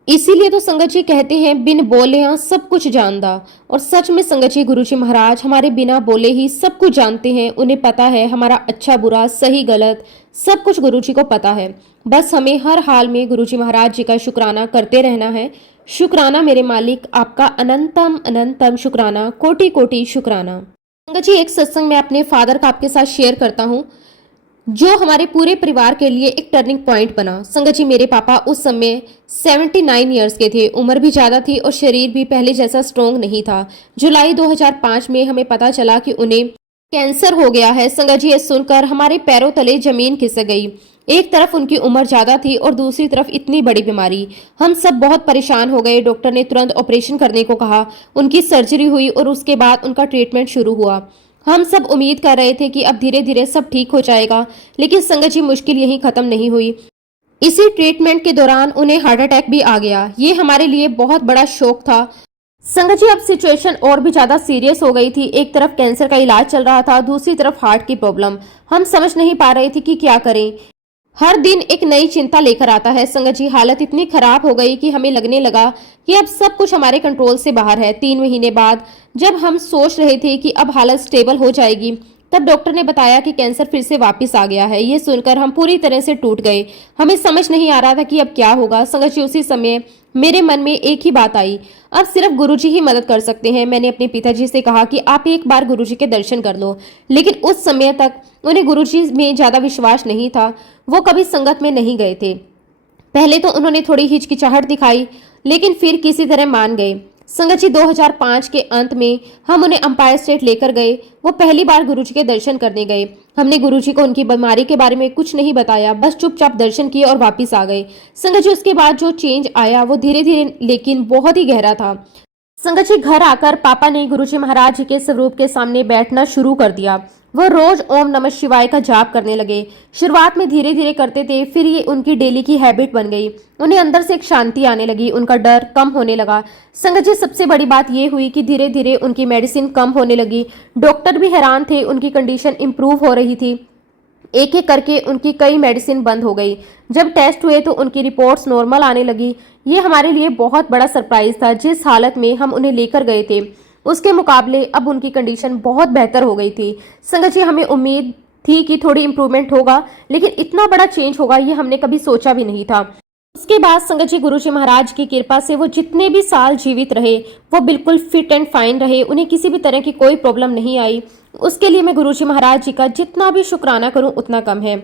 इसीलिए तो संगत जी कहते हैं, बिन बोले हाँ सब कुछ जानदा। और सच में संगत जी, गुरुजी महाराज हमारे बिना बोले ही सब कुछ जानते हैं। उन्हें पता है हमारा अच्छा बुरा, सही गलत, सब कुछ गुरुजी को पता है। बस हमें हर हाल में गुरुजी महाराज जी का शुक्राना करते रहना है। शुक्राना मेरे मालिक, आपका अनंतम अनंतम शुक्राना, कोटि कोटि शुक्राना। संगत जी, एक सत्संग मैं अपने फादर का आपके साथ शेयर करता हूँ, जो हमारे पूरे परिवार के लिए एक टर्निंग पॉइंट बना। संगत जी, मेरे पापा उस समय 79 ईयर्स के थे। उम्र भी ज़्यादा थी और शरीर भी पहले जैसा स्ट्रॉन्ग नहीं था। जुलाई 2005 में हमें पता चला कि उन्हें कैंसर हो गया है। संगत जी, ये सुनकर हमारे पैरों तले जमीन खिसक गई। एक तरफ उनकी उम्र ज्यादा थी और दूसरी तरफ इतनी बड़ी बीमारी। हम सब बहुत परेशान हो गए। डॉक्टर ने तुरंत ऑपरेशन करने को कहा। उनकी सर्जरी हुई और उसके बाद उनका ट्रीटमेंट शुरू हुआ। हम सब उम्मीद कर रहे थे कि अब धीरे धीरे सब ठीक हो जाएगा, लेकिन संगत जी मुश्किल यहीं खत्म नहीं हुई। इसी ट्रीटमेंट के दौरान उन्हें हार्ट अटैक भी आ गया। ये हमारे लिए बहुत बड़ा शौक था। संगत जी अब सिचुएशन और भी ज्यादा सीरियस हो गई थी। एक तरफ कैंसर का इलाज चल रहा था, दूसरी तरफ हार्ट की प्रॉब्लम। हम समझ नहीं पा रहे थे कि क्या करें। हर दिन एक नई चिंता लेकर आता है। संगत जी हालत इतनी खराब हो गई कि हमें लगने लगा कि अब सब कुछ हमारे कंट्रोल से बाहर है। 3 महीने बाद जब हम सोच रहे थे कि अब हालत स्टेबल हो जाएगी, तब डॉक्टर ने बताया कि कैंसर फिर से वापस आ गया है। ये सुनकर हम पूरी तरह से टूट गए। हमें समझ नहीं आ रहा था कि अब क्या होगा। संगत जी उसी समय मेरे मन में एक ही बात आई, अब सिर्फ गुरुजी ही मदद कर सकते हैं। मैंने अपने पिताजी से कहा कि आप एक बार गुरुजी के दर्शन कर लो, लेकिन उस समय तक उन्हें गुरुजी में ज्यादा विश्वास नहीं था। वो कभी संगत में नहीं गए थे। पहले तो उन्होंने थोड़ी हिचकिचाहट दिखाई, लेकिन फिर किसी तरह मान गए। संगत जी 2005 के अंत में हम उन्हें अंपायर स्टेट लेकर गए। वो पहली बार गुरुजी के दर्शन करने गए। हमने गुरुजी को उनकी बीमारी के बारे में कुछ नहीं बताया, बस चुपचाप दर्शन किए और वापस आ गए। संगत जी उसके बाद जो चेंज आया वो धीरे धीरे लेकिन बहुत ही गहरा था। संगत जी घर आकर पापा ने गुरुजी महाराज जी के स्वरूप के सामने बैठना शुरू कर दिया। वो रोज ओम नमः शिवाय का जाप करने लगे। शुरुआत में धीरे धीरे करते थे, फिर ये उनकी डेली की हैबिट बन गई। उन्हें अंदर से एक शांति आने लगी, उनका डर कम होने लगा। संगत जी सबसे बड़ी बात ये हुई कि धीरे धीरे उनकी मेडिसिन कम होने लगी। डॉक्टर भी हैरान थे, उनकी कंडीशन इंप्रूव हो रही थी। एक एक करके उनकी कई मेडिसिन बंद हो गई। जब टेस्ट हुए तो उनकी रिपोर्ट्स नॉर्मल आने लगी। ये हमारे लिए बहुत बड़ा सरप्राइज था। जिस हालत में हम उन्हें लेकर गए थे उसके मुकाबले अब उनकी कंडीशन बहुत बेहतर हो गई थी। संगत जी हमें उम्मीद थी कि थोड़ी इंप्रूवमेंट होगा, लेकिन इतना बड़ा चेंज होगा ये हमने कभी सोचा भी नहीं था। उसके बाद संगत जी गुरुजी महाराज की कृपा से वो जितने भी साल जीवित रहे वो बिल्कुल फिट एंड फाइन रहे। उन्हें किसी भी तरह की कोई प्रॉब्लम नहीं आई। उसके लिए मैं गुरुजी महाराज जी का जितना भी शुक्राना करूं उतना कम है।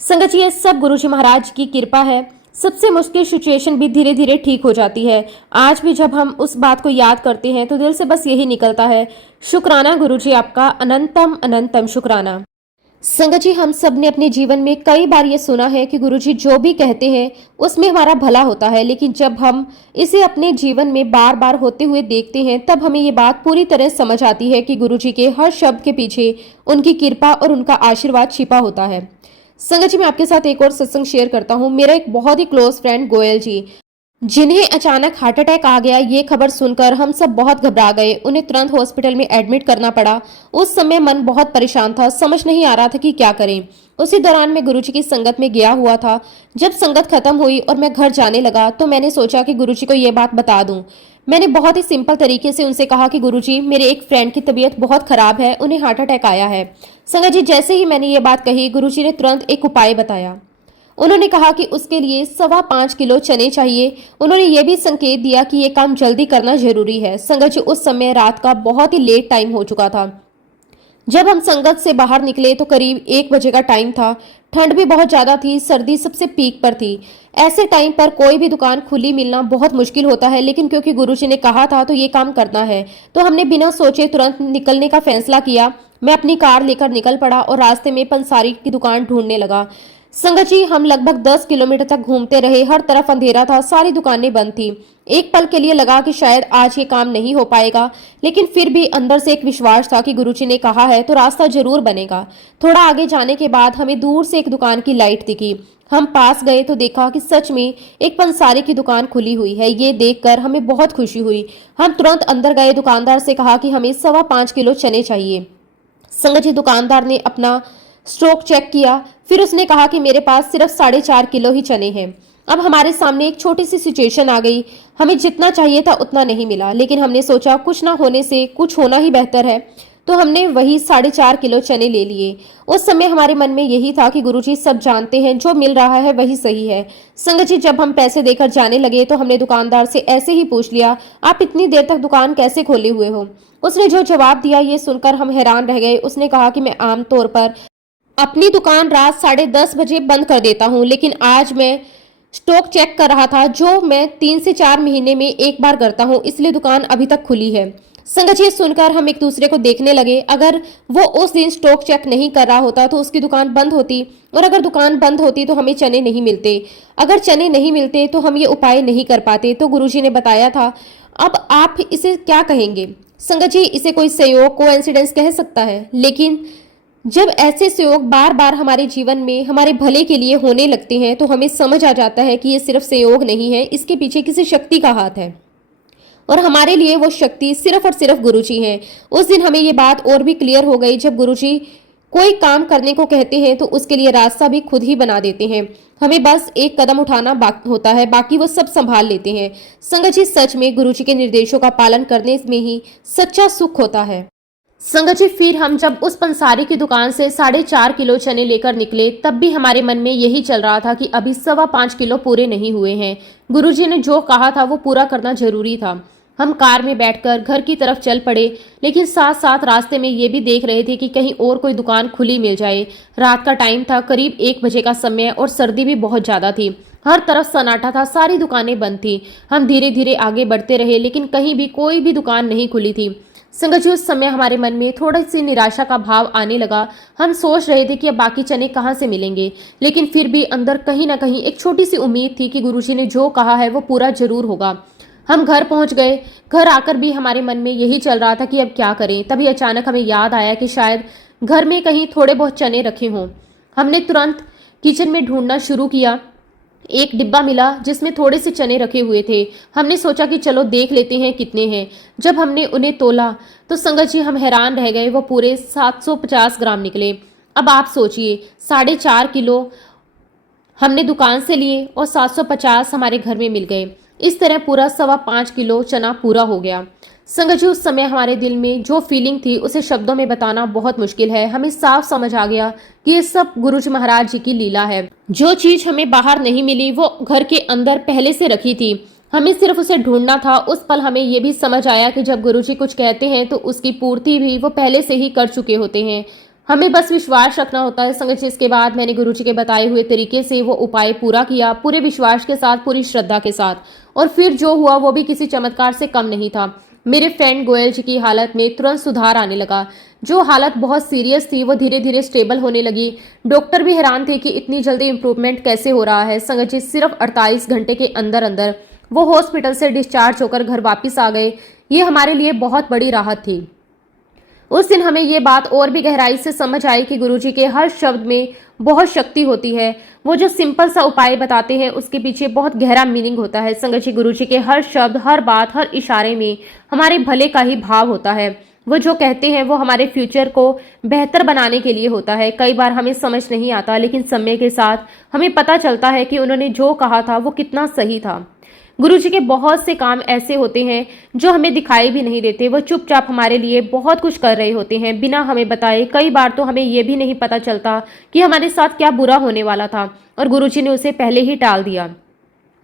संगत जी ये सब गुरुजी महाराज की कृपा है। सबसे मुश्किल सिचुएशन भी धीरे धीरे ठीक हो जाती है। आज भी जब हम उस बात को याद करते हैं तो दिल से बस यही निकलता है, शुक्राना गुरुजी आपका, अनंतम अनंतम शुक्राना। संगत जी हम सब ने अपने जीवन में कई बार ये सुना है कि गुरुजी जो भी कहते हैं उसमें हमारा भला होता है, लेकिन जब हम इसे अपने जीवन में बार बार होते हुए देखते हैं तब हमें ये बात पूरी तरह समझ आती है कि गुरुजी के हर शब्द के पीछे उनकी कृपा और उनका आशीर्वाद छिपा होता है। संगत जी मैं आपके साथ एक और सत्संग शेयर करता हूँ। मेरा एक बहुत ही क्लोज फ्रेंड गोयल जी, जिन्हें अचानक हार्ट अटैक आ गया, ये खबर सुनकर हम सब बहुत घबरा गए। उन्हें तुरंत हॉस्पिटल में एडमिट करना पड़ा। उस समय मन बहुत परेशान था, समझ नहीं आ रहा था कि क्या करें। उसी दौरान मैं गुरुजी की संगत में गया हुआ था। जब संगत खत्म हुई और मैं घर जाने लगा तो मैंने सोचा कि गुरुजी को ये बात बता दूं। मैंने बहुत ही सिंपल तरीके से उनसे कहा कि गुरुजी मेरे एक फ्रेंड की तबीयत बहुत खराब है, उन्हें हार्ट अटैक आया है। संगत जी जैसे ही मैंने ये बात कही गुरुजी ने तुरंत एक उपाय बताया। उन्होंने कहा कि उसके लिए 5.25 किलो चने चाहिए। उन्होंने ये भी संकेत दिया कि ये काम जल्दी करना जरूरी है। संगत जी उस समय रात का बहुत ही लेट टाइम हो चुका था। जब हम संगत से बाहर निकले तो करीब 1 बजे का टाइम था। ठंड भी बहुत ज्यादा थी, सर्दी सबसे पीक पर थी। ऐसे टाइम पर कोई भी दुकान खुली मिलना बहुत मुश्किल होता है, लेकिन क्योंकि गुरुजी ने कहा था तो ये काम करना है, तो हमने बिना सोचे तुरंत निकलने का फैसला किया। मैं अपनी कार लेकर निकल पड़ा और रास्ते में पंसारी की दुकान ढूंढने लगा। संगत जी हम लगभग 10 किलोमीटर तक घूमते रहे। हर तरफ अंधेरा था, सारी दुकानें बंद थी। एक पल के लिए लगा कि शायद आज ये काम नहीं हो पाएगा, लेकिन फिर भी अंदर से एक विश्वास था कि गुरुजी ने कहा है तो रास्ता जरूर बनेगा। थोड़ा आगे जाने के बाद हमें दूर से एक दुकान की लाइट दिखी। हम पास गए तो देखा कि सच में एक पंसारी की दुकान खुली हुई है। ये देखकर हमें बहुत खुशी हुई। हम तुरंत अंदर गए, दुकानदार से कहा कि हमें 5.25 किलो चने चाहिए। संगत जी दुकानदार ने अपना स्टॉक चेक किया, फिर उसने कहा कि मेरे पास सिर्फ 4.5 किलो ही चने हैं। अब हमारे सामने एक छोटी सी सिचुएशन आ गई। हमें जितना चाहिए था उतना नहीं मिला, लेकिन हमने सोचा कुछ ना होने से कुछ होना ही बेहतर है, तो हमने वही 4.5 किलो चने ले लिए। उस समय हमारे मन में यही था कि गुरुजी सब जानते हैं, जो मिल रहा है वही सही है। संगत जी जब हम पैसे देकर जाने लगे तो हमने दुकानदार से ऐसे ही पूछ लिया, आप इतनी देर तक दुकान कैसे खोले हुए हो? उसने जो जवाब दिया ये सुनकर हम हैरान रह गए। उसने कहा कि मैं आमतौर पर अपनी दुकान रात 10:30 बजे बंद कर देता हूँ, लेकिन आज मैं स्टॉक चेक कर रहा था, जो मैं 3 से 4 महीने में एक बार करता हूँ, इसलिए दुकान अभी तक खुली है। संगत जी, सुनकर हम एक दूसरे को देखने लगे। अगर वो उस दिन स्टॉक चेक नहीं कर रहा होता तो उसकी दुकान बंद होती, और अगर दुकान बंद होती तो हमें चने नहीं मिलते। अगर चने नहीं मिलते तो हम ये उपाय नहीं कर पाते। तो गुरुजी ने बताया था। अब आप इसे क्या कहेंगे? संगत जी, इसे कोई संयोग, कोइंसिडेंस कह सकता है, लेकिन जब ऐसे संयोग बार बार हमारे जीवन में हमारे भले के लिए होने लगते हैं तो हमें समझ आ जाता है कि ये सिर्फ संयोग नहीं है, इसके पीछे किसी शक्ति का हाथ है, और हमारे लिए वो शक्ति सिर्फ और सिर्फ गुरुजी हैं। उस दिन हमें ये बात और भी क्लियर हो गई, जब गुरुजी कोई काम करने को कहते हैं तो उसके लिए रास्ता भी खुद ही बना देते हैं। हमें बस एक कदम उठाना होता है, बाकी वो सब संभाल लेते हैं। संगत जी, सच में गुरुजी के निर्देशों का पालन करने में ही सच्चा सुख होता है। संगत जी, फिर हम जब उस पंसारी की दुकान से 4.5 किलो चने लेकर निकले, तब भी हमारे मन में यही चल रहा था कि अभी 5.25 किलो पूरे नहीं हुए हैं। गुरुजी ने जो कहा था वो पूरा करना जरूरी था। हम कार में बैठकर घर की तरफ चल पड़े, लेकिन साथ साथ रास्ते में ये भी देख रहे थे कि कहीं और कोई दुकान खुली मिल जाए। रात का टाइम था, करीब 1 बजे का समय, और सर्दी भी बहुत ज़्यादा थी। हर तरफ सन्नाटा था, सारी दुकानें बंद थी। हम धीरे धीरे आगे बढ़ते रहे, लेकिन कहीं भी कोई भी दुकान नहीं खुली थी। संगत जी, उस समय हमारे मन में थोड़ी सी निराशा का भाव आने लगा। हम सोच रहे थे कि अब बाकी चने कहाँ से मिलेंगे, लेकिन फिर भी अंदर कहीं ना कहीं एक छोटी सी उम्मीद थी कि गुरुजी ने जो कहा है वो पूरा जरूर होगा। हम घर पहुंच गए। घर आकर भी हमारे मन में यही चल रहा था कि अब क्या करें। तभी अचानक हमें याद आया कि शायद घर में कहीं थोड़े बहुत चने रखे हों। हमने तुरंत किचन में ढूंढना शुरू किया। एक डिब्बा मिला जिसमें थोड़े से चने रखे हुए थे। हमने सोचा कि चलो देख लेते हैं कितने हैं। जब हमने उन्हें तोला तो संगत जी, हम हैरान रह गए। वो पूरे 750 ग्राम निकले। अब आप सोचिए, 4.5 किलो हमने दुकान से लिए और 750 हमारे घर में मिल गए। इस तरह पूरा 5.25 किलो चना पूरा हो गया। संगत जी, उस समय हमारे दिल में जो फीलिंग थी उसे शब्दों में बताना बहुत मुश्किल है। हमें साफ समझ आ गया कि ये सब गुरुजी महाराज जी की लीला है। जो चीज हमें बाहर नहीं मिली वो घर के अंदर पहले से रखी थी, हमें सिर्फ उसे ढूंढना था। उस पल हमें ये भी समझ आया कि जब गुरुजी कुछ कहते हैं तो उसकी पूर्ति भी वो पहले से ही कर चुके होते हैं। हमें बस विश्वास रखना होता है। संगत जी, इसके बाद मैंने गुरुजी के बताए हुए तरीके से वो उपाय पूरा किया, पूरे विश्वास के साथ, पूरी श्रद्धा के साथ, और फिर जो हुआ वो भी किसी चमत्कार से कम नहीं था। मेरे फ्रेंड गोयल जी की हालत में तुरंत सुधार आने लगा। जो हालत बहुत सीरियस थी वो धीरे धीरे स्टेबल होने लगी। डॉक्टर भी हैरान थे कि इतनी जल्दी इंप्रूवमेंट कैसे हो रहा है। संगत जी, सिर्फ 48 घंटे के अंदर अंदर वो हॉस्पिटल से डिस्चार्ज होकर घर वापस आ गए। ये हमारे लिए बहुत बड़ी राहत थी। उस दिन हमें ये बात और भी गहराई से समझ आई कि गुरुजी के हर शब्द में बहुत शक्ति होती है। वो जो सिंपल सा उपाय बताते हैं उसके पीछे बहुत गहरा मीनिंग होता है। संगत जी, गुरुजी के हर शब्द, हर बात, हर इशारे में हमारे भले का ही भाव होता है। वो जो कहते हैं वो हमारे फ्यूचर को बेहतर बनाने के लिए होता है। कई बार हमें समझ नहीं आता, लेकिन समय के साथ हमें पता चलता है कि उन्होंने जो कहा था वो कितना सही था। गुरुजी के बहुत से काम ऐसे होते हैं जो हमें दिखाई भी नहीं देते। वो चुपचाप हमारे लिए बहुत कुछ कर रहे होते हैं बिना हमें बताए। कई बार तो हमें ये भी नहीं पता चलता कि हमारे साथ क्या बुरा होने वाला था और गुरुजी ने उसे पहले ही टाल दिया।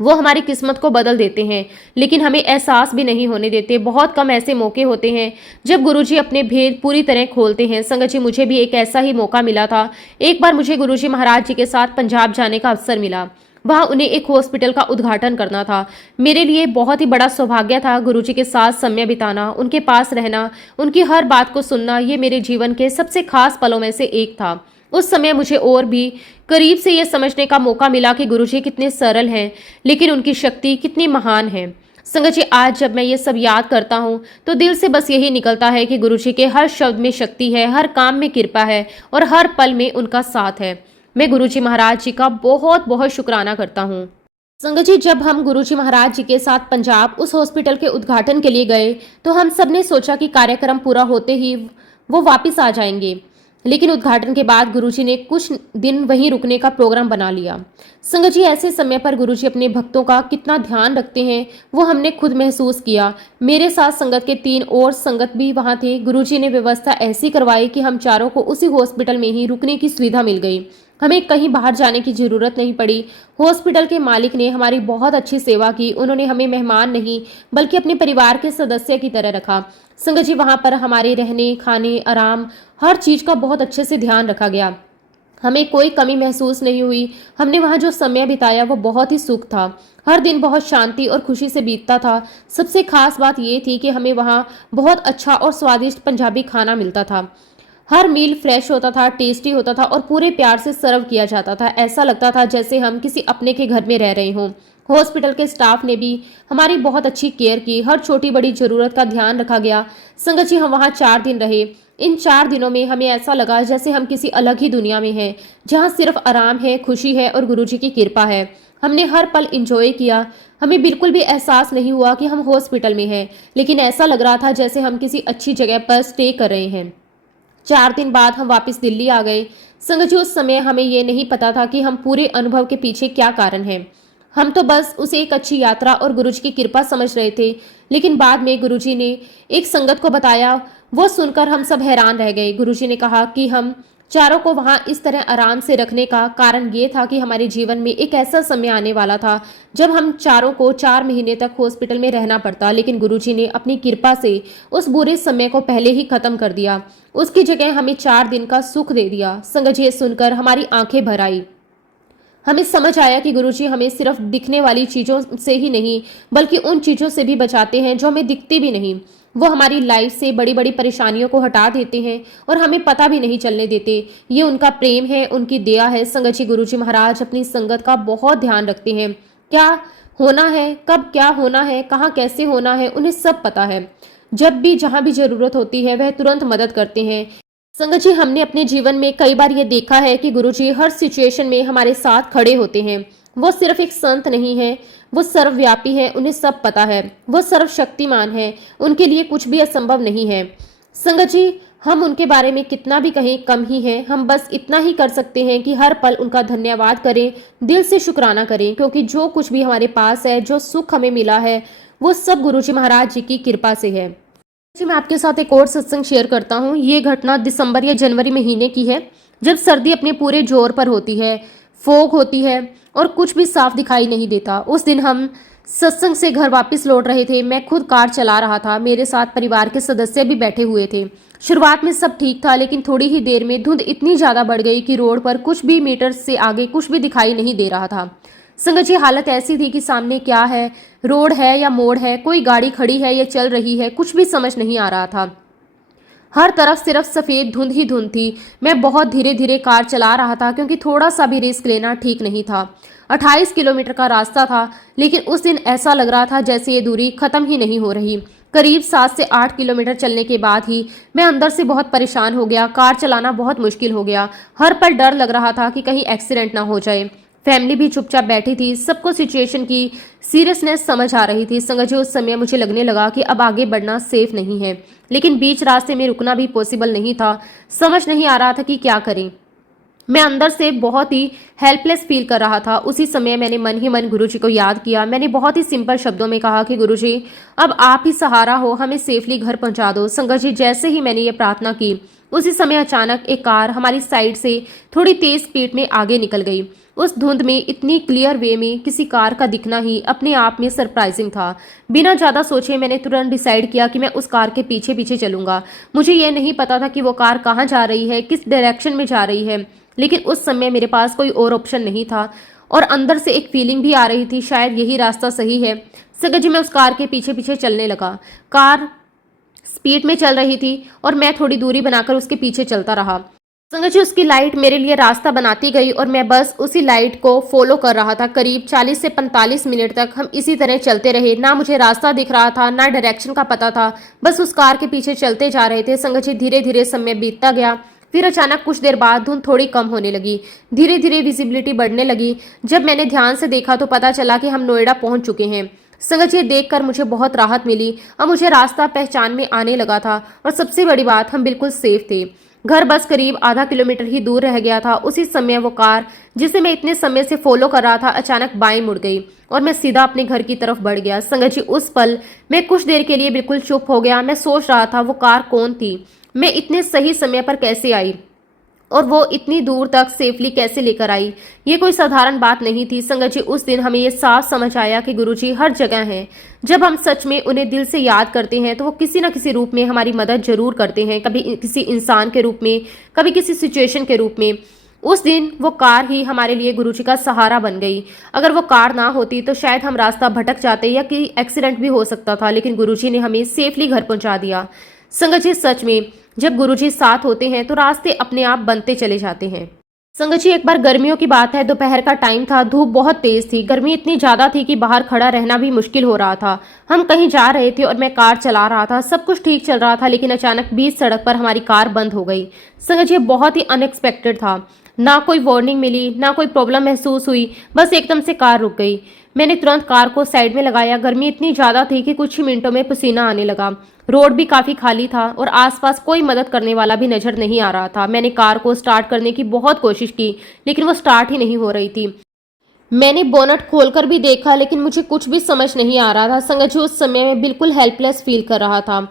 वो हमारी किस्मत को बदल देते हैं, लेकिन हमें एहसास भी नहीं होने देते। बहुत कम ऐसे मौके होते हैं जब गुरुजी अपने भेद पूरी तरह खोलते हैं। संगत जी, मुझे भी एक ऐसा ही मौका मिला था। एक बार मुझे गुरुजी महाराज जी के साथ पंजाब जाने का अवसर मिला। वहाँ उन्हें एक हॉस्पिटल का उद्घाटन करना था। मेरे लिए बहुत ही बड़ा सौभाग्य था गुरुजी के साथ समय बिताना, उनके पास रहना, उनकी हर बात को सुनना। ये मेरे जीवन के सबसे खास पलों में से एक था। उस समय मुझे और भी करीब से यह समझने का मौका मिला कि गुरुजी कितने सरल हैं, लेकिन उनकी शक्ति कितनी महान है। संगत जी, आज जब मैं ये सब याद करता हूँ तो दिल से बस यही निकलता है कि गुरुजी के हर शब्द में शक्ति है, हर काम में कृपा है और हर पल में उनका साथ है। मैं गुरुजी महाराज जी का बहुत बहुत शुक्राना करता हूँ। संगत जी, जब हम गुरुजी महाराज जी के साथ पंजाब उस हॉस्पिटल के उद्घाटन के लिए गए तो हम सब ने सोचा कि कार्यक्रम पूरा होते ही वो वापस आ जाएंगे, लेकिन उद्घाटन के बाद गुरुजी ने कुछ दिन वहीं रुकने का प्रोग्राम बना लिया। संगत जी, ऐसे समय पर गुरुजी अपने भक्तों का कितना ध्यान रखते हैं वो हमने खुद महसूस किया। मेरे साथ संगत के 3 और संगत भी वहां थे। गुरुजी ने व्यवस्था ऐसी करवाई कि हम चारों को उसी हॉस्पिटल में ही रुकने की सुविधा मिल गई। हमें कहीं बाहर जाने की जरूरत नहीं पड़ी। हॉस्पिटल के मालिक ने हमारी बहुत अच्छी सेवा की। उन्होंने हमें मेहमान नहीं बल्कि अपने परिवार के सदस्य की तरह रखा। संगत जी, वहां पर हमारे रहने, खाने, आराम, हर चीज का बहुत अच्छे से ध्यान रखा गया। हमें कोई कमी महसूस नहीं हुई। हमने वहां जो समय बिताया वो बहुत ही सुख था। हर दिन बहुत शांति और खुशी से बीतता था। सबसे खास बात ये थी कि हमें वहाँ बहुत अच्छा और स्वादिष्ट पंजाबी खाना मिलता था। हर मील फ्रेश होता था, टेस्टी होता था और पूरे प्यार से सर्व किया जाता था। ऐसा लगता था जैसे हम किसी अपने के घर में रह रहे हों। हॉस्पिटल के स्टाफ ने भी हमारी बहुत अच्छी केयर की। हर छोटी बड़ी जरूरत का ध्यान रखा गया। संगत जी, हम वहाँ 4 दिन रहे। इन 4 दिनों में हमें ऐसा लगा जैसे हम किसी अलग ही दुनिया में हैं, जहाँ सिर्फ आराम है, खुशी है और गुरुजी की कृपा है। हमने हर पल इंजॉय किया। हमें बिल्कुल भी एहसास नहीं हुआ कि हम हॉस्पिटल में हैं, लेकिन ऐसा लग रहा था जैसे हम किसी अच्छी जगह पर स्टे कर रहे हैं। 4 दिन बाद हम वापस दिल्ली आ गए। संगत जी, उस समय हमें ये नहीं पता था कि हम पूरे अनुभव के पीछे क्या कारण है। हम तो बस उसे एक अच्छी यात्रा और गुरुजी की कृपा समझ रहे थे, लेकिन बाद में गुरुजी ने एक संगत को बताया। वो सुनकर हम सब हैरान रह गए। गुरुजी ने कहा कि हम चारों को वहां इस तरह आराम से रखने का कारण ये था कि हमारे जीवन में एक ऐसा समय आने वाला था जब हम चारों को 4 महीने तक हॉस्पिटल में रहना पड़ता, लेकिन गुरुजी ने अपनी कृपा से उस बुरे समय को पहले ही खत्म कर दिया। उसकी जगह हमें 4 दिन का सुख दे दिया। संगत जी, सुनकर हमारी आंखें भर आई। हमें समझ आया कि गुरुजी हमें सिर्फ दिखने वाली चीज़ों से ही नहीं, बल्कि उन चीज़ों से भी बचाते हैं जो हमें दिखती भी नहीं। वो हमारी लाइफ से बड़ी बड़ी परेशानियों को हटा देते हैं और हमें पता भी नहीं चलने देते। ये उनका प्रेम है, उनकी दया है। संगत जी, गुरुजी महाराज अपनी संगत का बहुत ध्यान रखते हैं। क्या होना है, कब क्या होना है, कहाँ कैसे होना है, उन्हें सब पता है। जब भी जहाँ भी जरूरत होती है वह तुरंत मदद करते हैं। संगत जी, हमने अपने जीवन में कई बार ये देखा है कि गुरुजी हर सिचुएशन में हमारे साथ खड़े होते हैं। वो सिर्फ एक संत नहीं है, वो सर्वव्यापी है, उन्हें सब पता है। वो सर्वशक्तिमान है, उनके लिए कुछ भी असंभव नहीं है। संगत जी, हम उनके बारे में कितना भी कहें कम ही है। हम बस इतना ही कर सकते हैं कि हर पल उनका धन्यवाद करें, दिल से शुक्राना करें, क्योंकि जो कुछ भी हमारे पास है, जो सुख हमें मिला है, वो सब गुरुजी महाराज जी की कृपा से है। जी, मैं आपके साथ एक और सत्संग शेयर करता हूँ। ये घटना दिसंबर या जनवरी महीने की है, जब सर्दी अपने पूरे जोर पर होती है, फोग होती है और कुछ भी साफ दिखाई नहीं देता। उस दिन हम सत्संग से घर वापस लौट रहे थे। मैं खुद कार चला रहा था, मेरे साथ परिवार के सदस्य भी बैठे हुए थे। शुरुआत में सब ठीक था, लेकिन थोड़ी ही देर में धुंध इतनी ज़्यादा बढ़ गई कि रोड पर कुछ भी मीटर से आगे कुछ भी दिखाई नहीं दे रहा था। संगत जी, हालत ऐसी थी कि सामने क्या है, रोड है या मोड़ है, कोई गाड़ी खड़ी है या चल रही है, कुछ भी समझ नहीं आ रहा था। हर तरफ सिर्फ सफ़ेद धुंध ही धुंध थी। मैं बहुत धीरे धीरे कार चला रहा था, क्योंकि थोड़ा सा भी रिस्क लेना ठीक नहीं था। 28 किलोमीटर का रास्ता था, लेकिन उस दिन ऐसा लग रहा था जैसे ये दूरी खत्म ही नहीं हो रही। करीब 7 से 8 किलोमीटर चलने के बाद ही मैं अंदर से बहुत परेशान हो गया। कार चलाना बहुत मुश्किल हो गया। हर पल डर लग रहा था कि कहीं एक्सीडेंट ना हो जाए। फैमिली भी चुपचाप बैठी थी। सबको सिचुएशन की सीरियसनेस समझ आ रही थी। संगत जी, उस समय मुझे लगने लगा कि अब आगे बढ़ना सेफ नहीं है, लेकिन बीच रास्ते में रुकना भी पॉसिबल नहीं था। समझ नहीं आ रहा था कि क्या करें। मैं अंदर से बहुत ही हेल्पलेस फील कर रहा था। उसी समय मैंने मन ही मन गुरुजी को याद किया। मैंने बहुत ही सिंपल शब्दों में कहा कि गुरुजी, अब आप ही सहारा हो, हमें सेफली घर पहुंचा दो। संगत जी, जैसे ही मैंने ये प्रार्थना की, उसी समय अचानक एक कार हमारी साइड से थोड़ी तेज स्पीड में आगे निकल गई। उस धुंध में इतनी क्लियर वे में किसी कार का दिखना ही अपने आप में सरप्राइजिंग था। बिना ज़्यादा सोचे मैंने तुरंत डिसाइड किया कि मैं उस कार के पीछे पीछे चलूंगा। मुझे ये नहीं पता था कि वो कार कहाँ जा रही है, किस डायरेक्शन में जा रही है, लेकिन उस समय मेरे पास कोई और ऑप्शन नहीं था और अंदर से एक फीलिंग भी आ रही थी, शायद यही रास्ता सही है। संगत जी, मैं उस कार के पीछे पीछे चलने लगा। कार स्पीड में चल रही थी और मैं थोड़ी दूरी बनाकर उसके पीछे चलता रहा। संगत जी, उसकी लाइट मेरे लिए रास्ता बनाती गई और मैं बस उसी लाइट को फॉलो कर रहा था। करीब 40 से 45 मिनट तक हम इसी तरह चलते रहे। ना मुझे रास्ता दिख रहा था, ना डायरेक्शन का पता था, बस उस कार के पीछे चलते जा रहे थे। संगत जी, धीरे धीरे समय बीतता गया। फिर अचानक कुछ देर बाद धुंध थोड़ी कम होने लगी। धीरे धीरे विजिबिलिटी बढ़ने लगी। जब मैंने ध्यान से देखा तो पता चला कि हम नोएडा पहुंच चुके हैं। संगत जी, देखकर मुझे बहुत राहत मिली। अब मुझे रास्ता पहचान में आने लगा था और सबसे बड़ी बात, हम बिल्कुल सेफ थे। घर बस करीब आधा किलोमीटर ही दूर रह गया था। उसी समय वो कार जिसे मैं इतने समय से फॉलो कर रहा था अचानक बाएं मुड़ गई और मैं सीधा अपने घर की तरफ बढ़ गया। संगत जी, उस पल मैं कुछ देर के लिए बिल्कुल चुप हो गया। मैं सोच रहा था वो कार कौन थी, मैं इतने सही समय पर कैसे आई और वो इतनी दूर तक सेफली कैसे लेकर आई। ये कोई साधारण बात नहीं थी। संगत जी, उस दिन हमें ये साफ समझ आया कि गुरुजी हर जगह हैं। जब हम सच में उन्हें दिल से याद करते हैं तो वो किसी न किसी रूप में हमारी मदद जरूर करते हैं, कभी किसी इंसान के रूप में, कभी किसी सिचुएशन के रूप में। उस दिन वो कार ही हमारे लिए गुरुजी का सहारा बन गई। अगर वो कार ना होती तो शायद हम रास्ता भटक जाते या कि एक्सीडेंट भी हो सकता था, लेकिन गुरुजी ने हमें सेफली घर पहुंचा दिया। संगत जी, सच में जब गुरुजी साथ होते हैं तो रास्ते अपने आप बनते चले जाते हैं। संगत जी, एक बार गर्मियों की बात है, दोपहर का टाइम था, धूप बहुत तेज थी, गर्मी इतनी ज्यादा थी कि बाहर खड़ा रहना भी मुश्किल हो रहा था। हम कहीं जा रहे थे और मैं कार चला रहा था, सब कुछ ठीक चल रहा था, लेकिन अचानक बीच सड़क पर हमारी कार बंद हो गई। संगत जी, बहुत ही अनएक्सपेक्टेड था। ना कोई वार्निंग मिली, ना कोई प्रॉब्लम महसूस हुई, बस एकदम से कार रुक गई। मैंने तुरंत कार को साइड में लगाया। गर्मी इतनी ज़्यादा थी कि कुछ ही मिनटों में पसीना आने लगा। रोड भी काफ़ी खाली था और आसपास कोई मदद करने वाला भी नजर नहीं आ रहा था। मैंने कार को स्टार्ट करने की बहुत कोशिश की, लेकिन वो स्टार्ट ही नहीं हो रही थी। मैंने बोनट खोलकर भी देखा, लेकिन मुझे कुछ भी समझ नहीं आ रहा था। संगत जी, उस समय मैं बिल्कुल हेल्पलेस फील कर रहा था।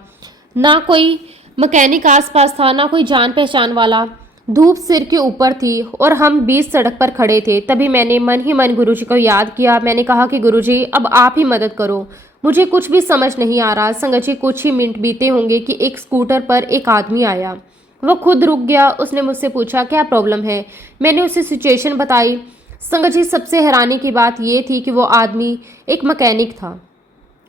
ना कोई मैकेनिक आसपास था, ना कोई जान पहचान वाला। धूप सिर के ऊपर थी और हम बीच सड़क पर खड़े थे। तभी मैंने मन ही मन गुरुजी को याद किया। मैंने कहा कि गुरुजी, अब आप ही मदद करो, मुझे कुछ भी समझ नहीं आ रहा। संगत जी, कुछ ही मिनट बीते होंगे कि एक स्कूटर पर एक आदमी आया। वो खुद रुक गया। उसने मुझसे पूछा, क्या प्रॉब्लम है? मैंने उसे सिचुएशन बताई। संगत जी, सबसे हैरानी की बात यह थी कि वो आदमी एक मैकेनिक था।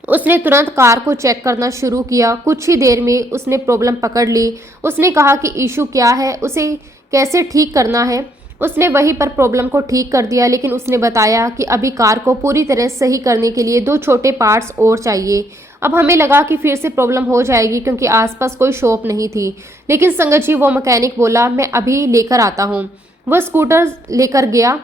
उसने तुरंत कार को चेक करना शुरू किया। कुछ ही देर में उसने प्रॉब्लम पकड़ ली। उसने कहा कि इशू क्या है, उसे कैसे ठीक करना है। उसने वहीं पर प्रॉब्लम को ठीक कर दिया, लेकिन उसने बताया कि अभी कार को पूरी तरह सही करने के लिए 2 छोटे पार्ट्स और चाहिए। अब हमें लगा कि फिर से प्रॉब्लम हो जाएगी, क्योंकि आसपास कोई शॉप नहीं थी। लेकिन संगत जी, वो मैकेनिक बोला, मैं अभी लेकर आता हूँ। वह स्कूटर लेकर गया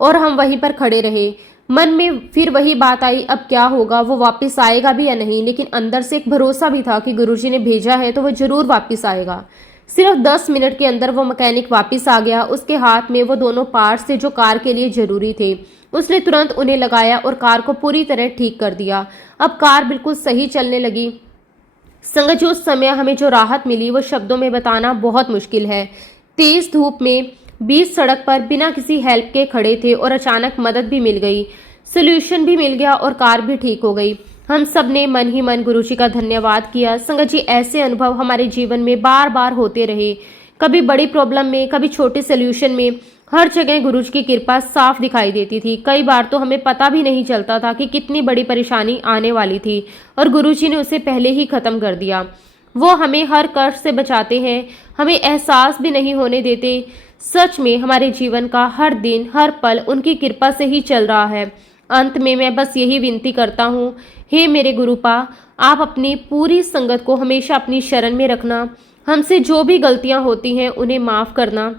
और हम वहीं पर खड़े रहे। मन में फिर वही बात आई, अब क्या होगा, वो वापस आएगा भी या नहीं। लेकिन अंदर से एक भरोसा भी था कि गुरुजी ने भेजा है तो वो जरूर वापस आएगा। सिर्फ 10 मिनट के अंदर वो मैकेनिक वापस आ गया। उसके हाथ में वो दोनों पार्ट्स थे जो कार के लिए जरूरी थे। उसने तुरंत उन्हें लगाया और कार को पूरी तरह ठीक कर दिया। अब कार बिल्कुल सही चलने लगी। संगत जी, उस समय हमें जो राहत मिली वो शब्दों में बताना बहुत मुश्किल है। तेज धूप में बीच सड़क पर बिना किसी हेल्प के खड़े थे और अचानक मदद भी मिल गई, सोल्यूशन भी मिल गया और कार भी ठीक हो गई। हम सब ने मन ही मन गुरुजी का धन्यवाद किया। संगत जी, ऐसे अनुभव हमारे जीवन में बार बार होते रहे, कभी बड़ी प्रॉब्लम में, कभी छोटे सोल्यूशन में। हर जगह गुरुजी की कृपा साफ दिखाई देती थी। कई बार तो हमें पता भी नहीं चलता था कि कितनी बड़ी परेशानी आने वाली थी और गुरुजी ने उसे पहले ही खत्म कर दिया। वो हमें हर कष्ट से बचाते हैं, हमें एहसास भी नहीं होने देते। सच में हमारे जीवन का हर दिन, हर पल उनकी कृपा से ही चल रहा है। अंत में मैं बस यही विनती करता हूँ, हे मेरे गुरुपा, आप अपनी पूरी संगत को हमेशा अपनी शरण में रखना। हमसे जो भी गलतियाँ होती हैं उन्हें माफ़ करना।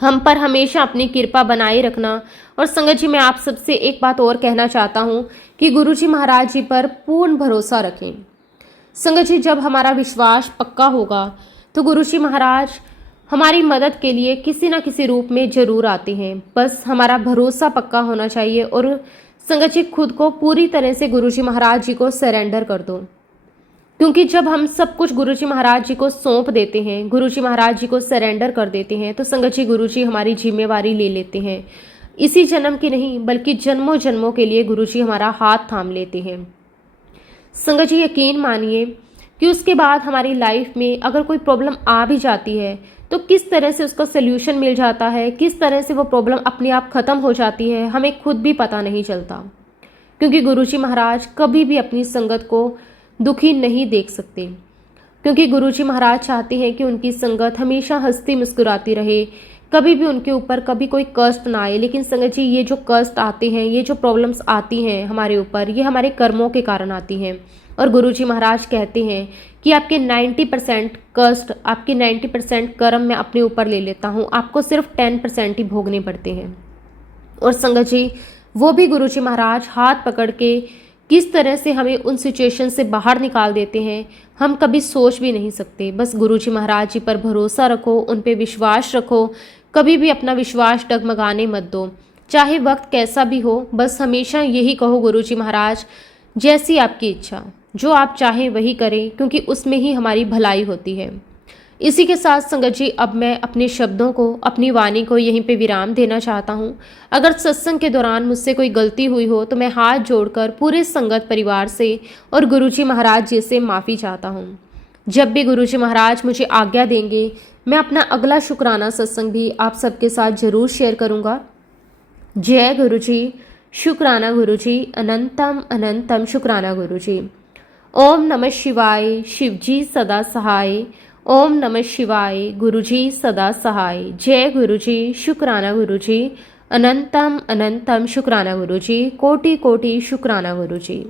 हम पर हमेशा अपनी कृपा बनाए रखना। और संगत जी, मैं आप सबसे एक बात और कहना चाहता हूँ कि गुरुजी महाराज जी पर पूर्ण भरोसा रखें। संगत जी, जब हमारा विश्वास पक्का होगा तो गुरुजी महाराज हमारी मदद के लिए किसी न किसी रूप में जरूर आते हैं। बस हमारा भरोसा पक्का होना चाहिए और संगत जी, खुद को पूरी तरह से गुरुजी महाराज जी को सरेंडर कर दो। क्योंकि जब हम सब कुछ गुरुजी महाराज जी को सौंप देते हैं, गुरुजी महाराज जी को सरेंडर कर देते हैं, तो संगत जी, गुरुजी हमारी जिम्मेवारी ले लेते हैं। इसी जन्म की नहीं बल्कि जन्मों जन्मों के लिए गुरुजी हमारा हाथ थाम लेते हैं। संगत जी, यकीन मानिए कि उसके बाद हमारी लाइफ में अगर कोई प्रॉब्लम आ भी जाती है तो किस तरह से उसका सल्यूशन मिल जाता है, किस तरह से वो प्रॉब्लम अपने आप ख़त्म हो जाती है, हमें खुद भी पता नहीं चलता। क्योंकि गुरुजी महाराज कभी भी अपनी संगत को दुखी नहीं देख सकते। क्योंकि गुरुजी महाराज चाहते हैं कि उनकी संगत हमेशा हंसती मुस्कुराती रहे, कभी भी उनके ऊपर कभी कोई कष्ट ना आए। लेकिन संगत जी, ये जो कष्ट आते हैं, ये जो प्रॉब्लम्स आती हैं हमारे ऊपर, ये हमारे कर्मों के कारण आती हैं। और गुरुजी महाराज कहते हैं कि आपके 90% कष्ट, आपके 90% कर्म मैं अपने ऊपर ले लेता हूँ, आपको सिर्फ 10% ही भोगने पड़ते हैं। और संगत जी, वो भी गुरुजी महाराज हाथ पकड़ के किस तरह से हमें उन सिचुएशन से बाहर निकाल देते हैं, हम कभी सोच भी नहीं सकते। बस गुरुजी महाराज जी पर भरोसा रखो, उन पे विश्वास रखो, कभी भी अपना विश्वास डगमगाने मत दो। चाहे वक्त कैसा भी हो, बस हमेशा यही कहो, गुरुजी महाराज जैसी आपकी इच्छा, जो आप चाहें वही करें, क्योंकि उसमें ही हमारी भलाई होती है। इसी के साथ संगत जी, अब मैं अपने शब्दों को, अपनी वाणी को यहीं पे विराम देना चाहता हूँ। अगर सत्संग के दौरान मुझसे कोई गलती हुई हो तो मैं हाथ जोड़कर पूरे संगत परिवार से और गुरुजी महाराज जी से माफ़ी चाहता हूँ। जब भी गुरुजी महाराज मुझे आज्ञा देंगे मैं अपना अगला शुक्राना सत्संग भी आप सबके साथ ज़रूर शेयर करूँगा। जय गुरुजी, शुक्राना गुरुजी, अनंतम अनंतम शुक्राना गुरुजी। ओम नमः शिवाय, शिवजी सदा सहाय। ओम नमः शिवाय, गुरुजी सदा सहाय। जय गुरुजी, शुक्राना गुरुजी, अनंतम अनंतम शुक्राना गुरुजी, कोटि कोटि शुक्राना गुरुजी।